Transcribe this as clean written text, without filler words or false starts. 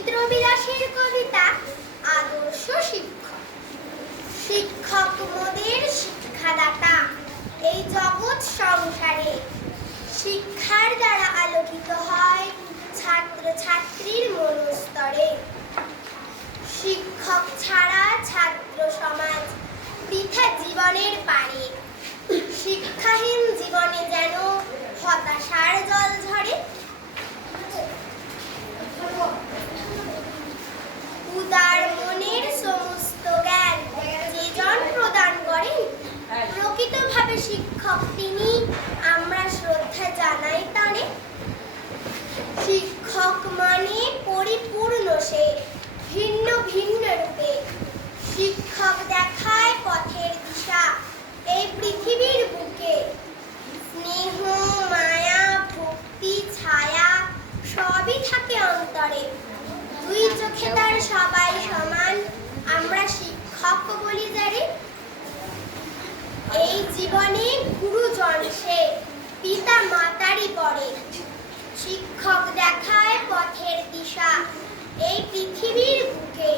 রবীন্দ্র বিলাসের কবিতা আদর্শ শিক্ষক। শিক্ষক মোদের শিক্ষাদাতা, এই জগৎ সংসারে শিক্ষার দ্বারা আলোকিত হয় ছাত্র ছাত্রীর মনস্তরে। শিক্ষক ছাড়া ছাত্র সমাজ বৃথা জীবনের পারে, শিক্ষাহীন জীবনে যেন হতাশার জল ঝরে। উদার মনের সমস্ত জ্ঞান যে জন প্রদান করেন, প্রকৃতভাবে শিক্ষক তিনি, আমরা শ্রদ্ধা জানাই তারে। শিক্ষক মানে পরিপূর্ণ সে, ভিন্ন ভিন্ন রূপে শিক্ষক দেখায় পথের দিশা এই পৃথিবীর বুকে। স্নেহ, মায়া, ভক্তি, ছায়া সবই থাকে অন্তরে, দুই চোখে তার সবাই সমান, আমরা শিক্ষক বলি যারে। এই জীবনে গুরুজন সে, পিতা মাতারই পরে, শিক্ষক দেখায় পথের দিশা এই পৃথিবীর বুকে।